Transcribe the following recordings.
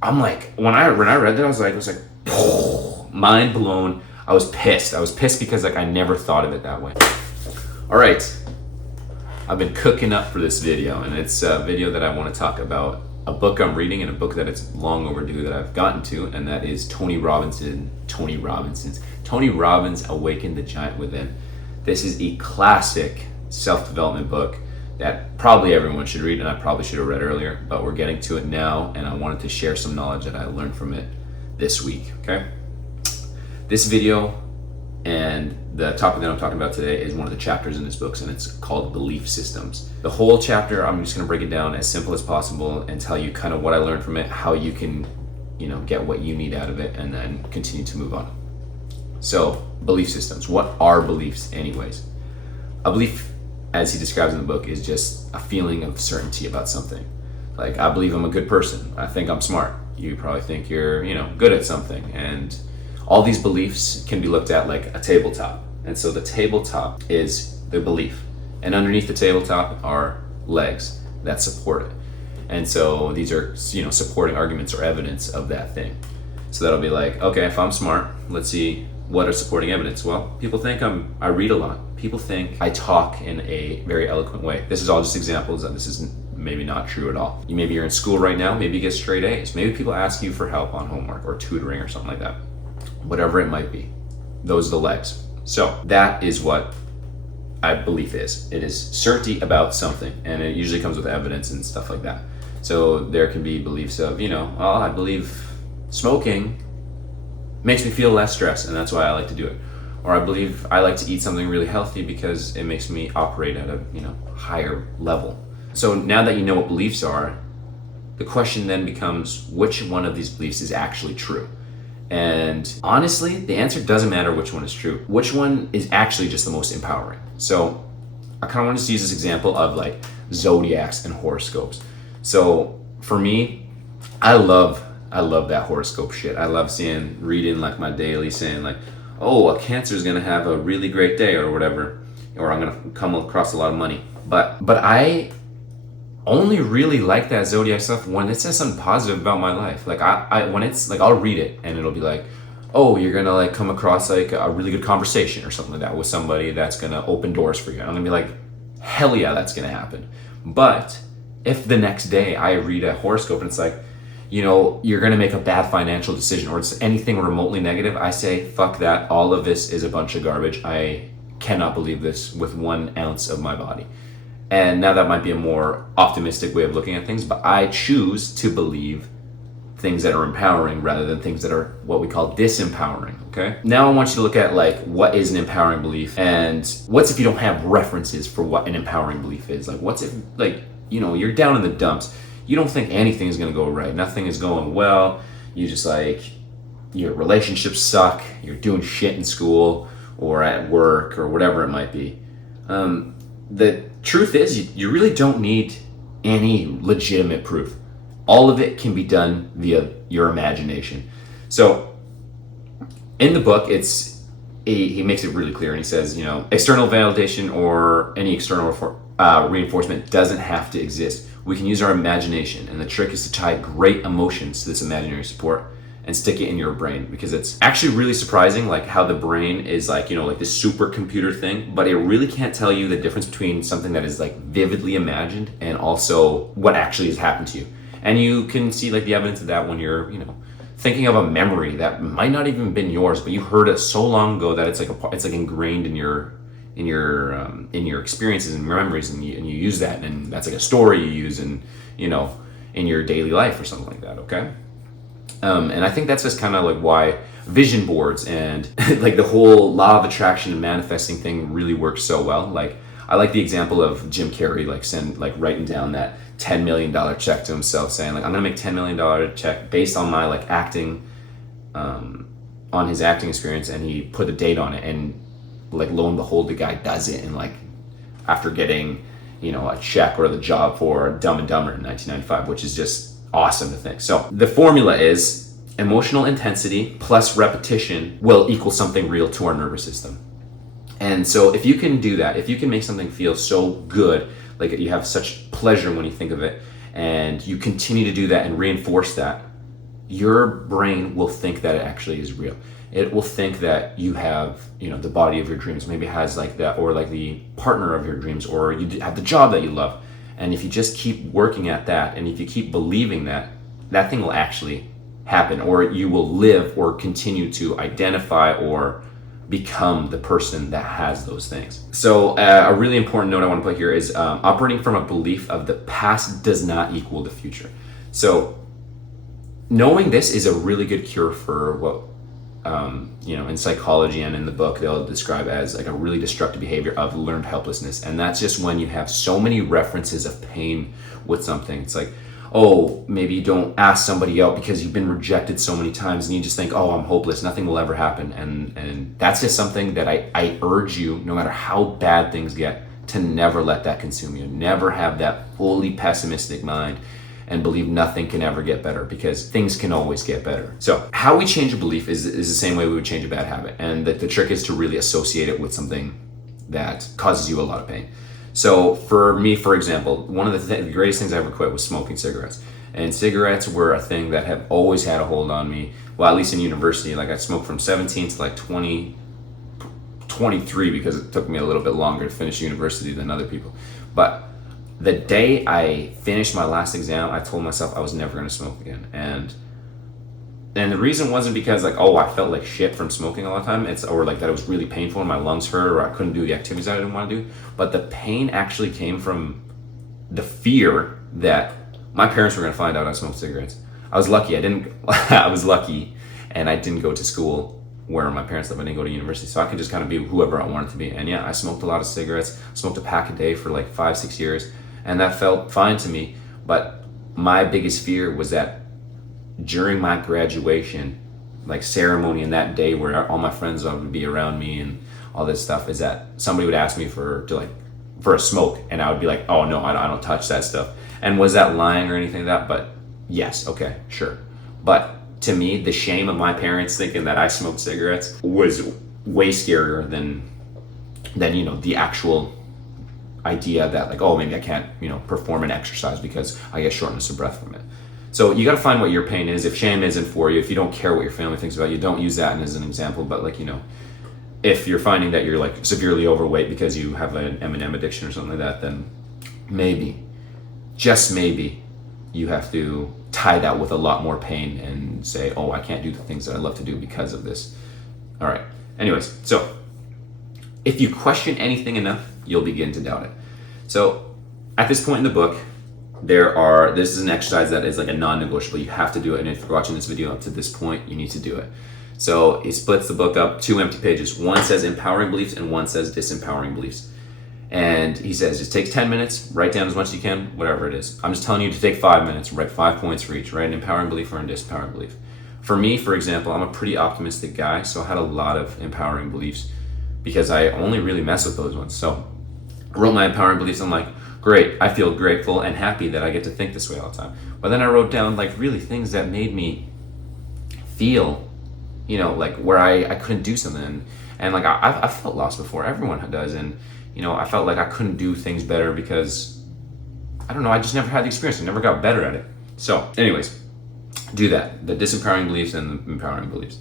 I'm like, when I read that, I was like, mind blown. I was pissed. I was pissed because like I never thought of it that way. All right, I've been cooking up for this video, and it's a video that I want to talk about a book I'm reading and a book that it's long overdue that I've gotten to, and that is Tony Robbins' Awaken the Giant Within. This is a classic self-development book that probably everyone should read, and I probably should have read earlier, but we're getting to it now, and I wanted to share some knowledge that I learned from it this week, okay? This video and the topic that I'm talking about today is one of the chapters in this book, and it's called Belief Systems. The whole chapter, I'm just gonna break it down as simple as possible and tell you kind of what I learned from it, how you can, get what you need out of it, and then continue to move on. So, belief systems. What are beliefs anyways? A belief, as he describes in the book, is just a feeling of certainty about something. Like, I believe I'm a good person. I think I'm smart. You probably think you're, good at something. And all these beliefs can be looked at like a tabletop. And so the tabletop is the belief. And underneath the tabletop are legs that support it. And so these are, supporting arguments or evidence of that thing. So that'll be like, okay, if I'm smart, let's see what are supporting evidence. Well, people think I read a lot. People think I talk in a very eloquent way. This is all just examples, and this is maybe not true at all. Maybe you're in school right now, maybe you get straight A's. Maybe people ask you for help on homework or tutoring or something like that. Whatever it might be. Those are the legs. So that is what I belief is. It is certainty about something, and it usually comes with evidence and stuff like that. So there can be beliefs of, I believe smoking makes me feel less stress, and that's why I like to do it. Or I believe I like to eat something really healthy because it makes me operate at a higher level. So now that you know what beliefs are, the question then becomes, which one of these beliefs is actually true? And honestly, the answer doesn't matter which one is true. Which one is actually just the most empowering? So I kind of want to use this example of like zodiacs and horoscopes. So for me, I love that horoscope shit. I love reading like my daily saying like, oh, a Cancer is gonna have a really great day or whatever, or I'm gonna come across a lot of money. But I only really like that zodiac stuff when it says something positive about my life. Like when it's like, I'll read it and it'll be like, oh, you're gonna like come across like a really good conversation or something like that with somebody that's gonna open doors for you. And I'm gonna be like, hell yeah, that's gonna happen. But if the next day I read a horoscope and it's like, you're gonna make a bad financial decision or it's anything remotely negative, I say, fuck that. All of this is a bunch of garbage. I cannot believe this with 1 ounce of my body. And now that might be a more optimistic way of looking at things, but I choose to believe things that are empowering rather than things that are what we call disempowering, okay? Now I want you to look at like, what is an empowering belief, and what's if you don't have references for what an empowering belief is? Like, what's if, like, you're down in the dumps. You don't think anything's gonna go right. Nothing is going well. You just like, your relationships suck. You're doing shit in school or at work or whatever it might be. The truth is, you really don't need any legitimate proof. All of it can be done via your imagination. So in the book, he makes it really clear, and he says, external validation or any external reinforcement doesn't have to exist. We can use our imagination, and the trick is to tie great emotions to this imaginary support and stick it in your brain, because it's actually really surprising like how the brain is like, like this supercomputer thing, but it really can't tell you the difference between something that is like vividly imagined and also what actually has happened to you. And you can see like the evidence of that when you're, thinking of a memory that might not even been yours, but you heard it so long ago that it's like ingrained in your experiences and memories, and you use that, and that's like a story you use in your daily life or something like that, okay? And I think that's just kind of like why vision boards and like the whole law of attraction and manifesting thing really works so well. Like, I like the example of Jim Carrey writing down that $10 million check to himself, saying like, I'm gonna make $10 million check based on my like acting, on his acting experience, and he put a date on it, and like lo and behold, the guy does it, and like after getting a check or the job for Dumb and Dumber in 1995, which is just awesome to think. So the formula is emotional intensity plus repetition will equal something real to our nervous system. And so if you can do that, if you can make something feel so good, like you have such pleasure when you think of it, and you continue to do that and reinforce that, your brain will think that it actually is real. It will think that you have, the body of your dreams, maybe it has like that, or like the partner of your dreams, or you have the job that you love. And if you just keep working at that, and if you keep believing that, that thing will actually happen, or you will live or continue to identify or become the person that has those things. So a really important note I want to put here is operating from a belief of the past does not equal the future. So knowing this is a really good cure for what, in psychology and in the book, they'll describe as like a really destructive behavior of learned helplessness. And that's just when you have so many references of pain with something. It's like, oh, maybe you don't ask somebody out because you've been rejected so many times and you just think, oh, I'm hopeless, nothing will ever happen. And that's just something that I urge you, no matter how bad things get, to never let that consume you. Never have that fully pessimistic mind and believe nothing can ever get better, because things can always get better. So how we change a belief is the same way we would change a bad habit. And the trick is to really associate it with something that causes you a lot of pain. So for me, for example, one of the greatest things I ever quit was smoking cigarettes. And cigarettes were a thing that have always had a hold on me. Well, at least in university, like I smoked from 17 to like 23 because it took me a little bit longer to finish university than other people. But the day I finished my last exam, I told myself I was never going to smoke again. And the reason wasn't because like, oh, I felt like shit from smoking all the time. Or like that it was really painful and my lungs hurt, or I couldn't do the activities I didn't want to do. But the pain actually came from the fear that my parents were going to find out I smoked cigarettes. I was lucky. I was lucky and I didn't go to school where my parents live. I didn't go to university, so I could just kind of be whoever I wanted to be. And yeah, I smoked a lot of cigarettes, smoked a pack a day for like 5-6 years, and that felt fine to me. But my biggest fear was that during my graduation, like ceremony, and that day where all my friends would be around me and all this stuff, is that somebody would ask me for a smoke, and I would be like, oh no, I don't touch that stuff. And was that lying or anything like that? But yes, okay, sure. But to me, the shame of my parents thinking that I smoked cigarettes was way scarier than the actual idea that like, oh, maybe I can't, perform an exercise because I get shortness of breath from it. So you got to find what your pain is. If shame isn't for you, if you don't care what your family thinks about you, don't use that as an example. But like, if you're finding that you're like severely overweight because you have an M&M addiction or something like that, then maybe, just maybe, you have to tie that with a lot more pain and say, oh, I can't do the things that I love to do because of this. All right. Anyways, so if you question anything enough, you'll begin to doubt it. So at this point in the book, this is an exercise that is like a non-negotiable. You have to do it. And if you're watching this video up to this point, you need to do it. So he splits the book up, 2 empty pages. One says empowering beliefs and one says disempowering beliefs. And he says, just take 10 minutes, write down as much as you can, whatever it is. I'm just telling you to take 5 minutes, write 5 points for each, write an empowering belief or a disempowering belief. For me, for example, I'm a pretty optimistic guy, so I had a lot of empowering beliefs because I only really mess with those ones. So I wrote my empowering beliefs. I'm like, great, I feel grateful and happy that I get to think this way all the time. But then I wrote down like really things that made me feel, like where I couldn't do something. And like I felt lost before, everyone does. And I felt like I couldn't do things better because, I don't know, I just never had the experience. I never got better at it. So anyways, do that. The disempowering beliefs and the empowering beliefs.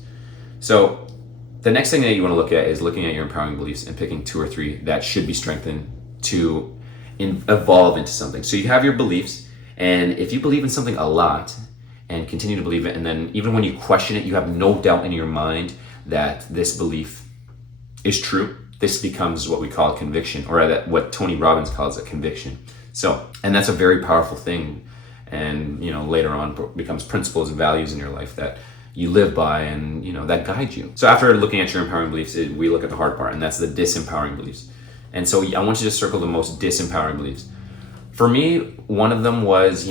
So the next thing that you want to look at is looking at your empowering beliefs and picking 2 or 3 that should be strengthened to evolve into something. So you have your beliefs, and if you believe in something a lot and continue to believe it, and then even when you question it, you have no doubt in your mind that this belief is true, this becomes what we call a conviction, or what Tony Robbins calls a conviction. So, and that's a very powerful thing. And, later on becomes principles and values in your life that you live by and, that guide you. So after looking at your empowering beliefs, we look at the hard part, and that's the disempowering beliefs. And so I want you to circle the most disempowering beliefs. For me, one of them was,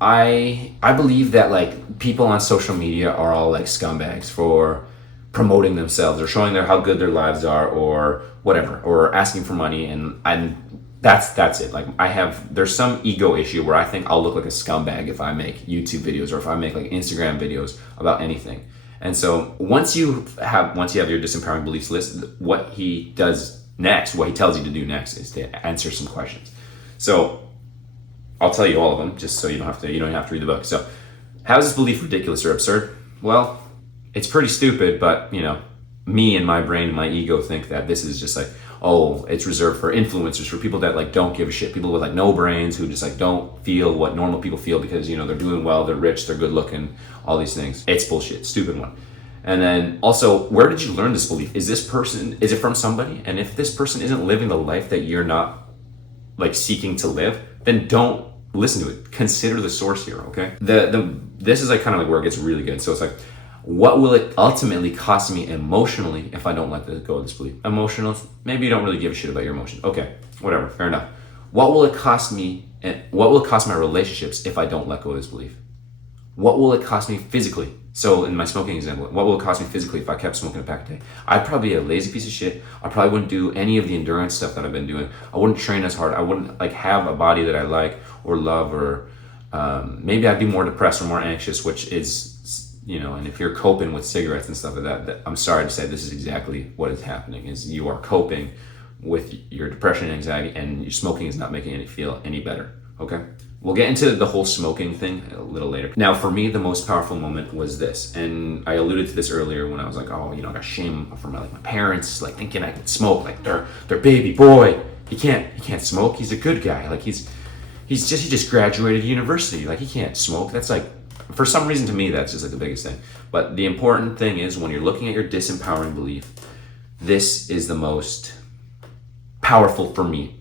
I believe that like people on social media are all like scumbags for promoting themselves or showing how good their lives are or whatever, or asking for money. And that's it. Like there's some ego issue where I think I'll look like a scumbag if I make YouTube videos or if I make like Instagram videos about anything. And so once you have your disempowering beliefs list, what he tells you to do next is to answer some questions. So I'll tell you all of them just so you don't have to read the book. So How is this belief ridiculous or absurd? Well, it's pretty stupid, but me and my brain and my ego think that this is just like, oh, it's reserved for influencers, for people that like don't give a shit, people with like no brains who just like don't feel what normal people feel because they're doing well, they're rich, they're good looking, all these things. It's bullshit, stupid one. And then also, where did you learn this belief? Is it from somebody? And if this person isn't living the life that you're not like seeking to live, then don't listen to it. Consider the source here, okay? This is like kind of like where it gets really good. So it's like, what will it ultimately cost me emotionally if I don't let go of this belief? Emotional, maybe you don't really give a shit about your emotions. Okay, whatever, fair enough. What will it cost me, and what will it cost my relationships if I don't let go of this belief? What will it cost me physically? So in my smoking example, what will it cost me physically if I kept smoking a pack a day? I'd probably be a lazy piece of shit. I probably wouldn't do any of the endurance stuff that I've been doing. I wouldn't train as hard. I wouldn't like have a body that I like or love, or maybe I'd be more depressed or more anxious, which is, and if you're coping with cigarettes and stuff like that, I'm sorry to say this is exactly what is happening, is you are coping with your depression and anxiety, and your smoking is not making it feel any better, okay? We'll get into the whole smoking thing a little later. Now, for me, the most powerful moment was this, and I alluded to this earlier when I was like, oh, I got shame from my parents, like thinking I could smoke, like their baby boy, he can't smoke, he's a good guy, like he just graduated university, like he can't smoke. That's like, for some reason to me, that's just like the biggest thing. But the important thing is when you're looking at your disempowering belief, this is the most powerful for me.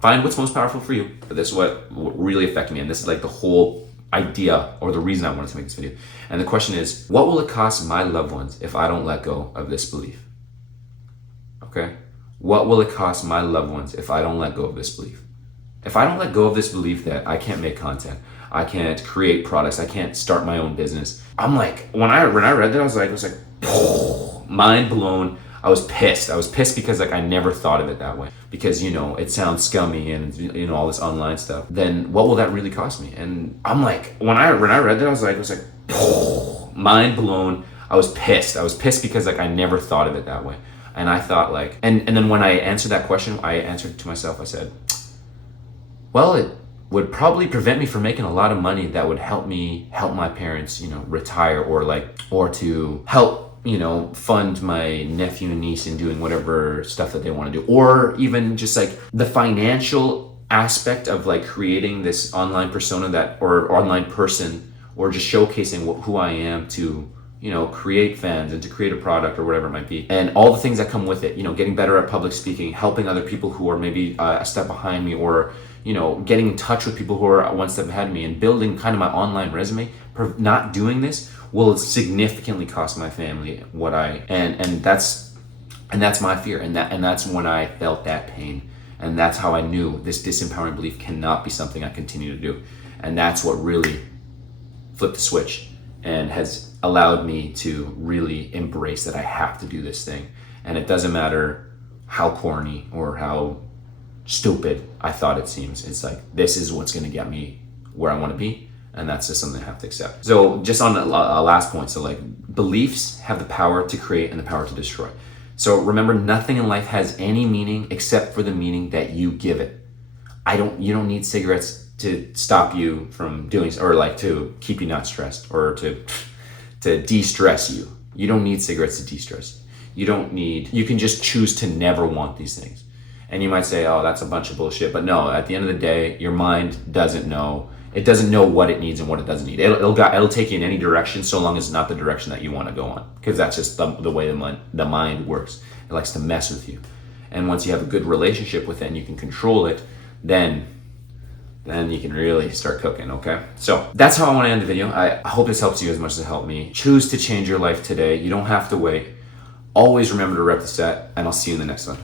Find what's most powerful for you. But this is what really affected me. And this is like the whole idea or the reason I wanted to make this video. And the question is, what will it cost my loved ones if I don't let go of this belief? Okay? What will it cost my loved ones if I don't let go of this belief? If I don't let go of this belief that I can't make content, I can't create products, I can't start my own business, I'm like, when I read that, I was like, mind blown. I was pissed. I was pissed because like I never thought of it that way. Because it sounds scummy and all this online stuff. Then what will that really cost me? And I'm like, when I read that, I was like, mind blown. I was pissed. I was pissed because like I never thought of it that way. And I thought like, and then when I answered that question, I answered to myself, I said, well, it would probably prevent me from making a lot of money that would help my parents, retire, or to help, fund my nephew and niece in doing whatever stuff that they want to do, or even just like the financial aspect of like creating this online persona or online person, or just showcasing who I am to, create fans and to create a product or whatever it might be, and all the things that come with it, getting better at public speaking, helping other people who are maybe a step behind me, or getting in touch with people who are one step ahead of me, and building kind of my online resume. Not doing this will significantly cost my family and that's my fear, and that's when I felt that pain, and that's how I knew this disempowering belief cannot be something I continue to do. And that's what really flipped the switch and has allowed me to really embrace that I have to do this thing. And it doesn't matter how corny or how stupid I thought it seems. It's like, this is what's going to get me where I want to be, and that's just something I have to accept. So just on a last point, so like, beliefs have the power to create and the power to destroy. So remember, nothing in life has any meaning except for the meaning that you give it. You don't need cigarettes to stop you from doing, or like to keep you not stressed, or to de-stress you. You don't need cigarettes to de-stress you. You can just choose to never want these things. And you might say, oh, that's a bunch of bullshit. But no, at the end of the day, your mind doesn't know. It doesn't know what it needs and what it doesn't need. It'll take you in any direction, so long as it's not the direction that you want to go on. Because that's just the way the mind works. It likes to mess with you. And once you have a good relationship with it and you can control it, then you can really start cooking, okay? So that's how I want to end the video. I hope this helps you as much as it helped me. Choose to change your life today. You don't have to wait. Always remember to rep the set, and I'll see you in the next one.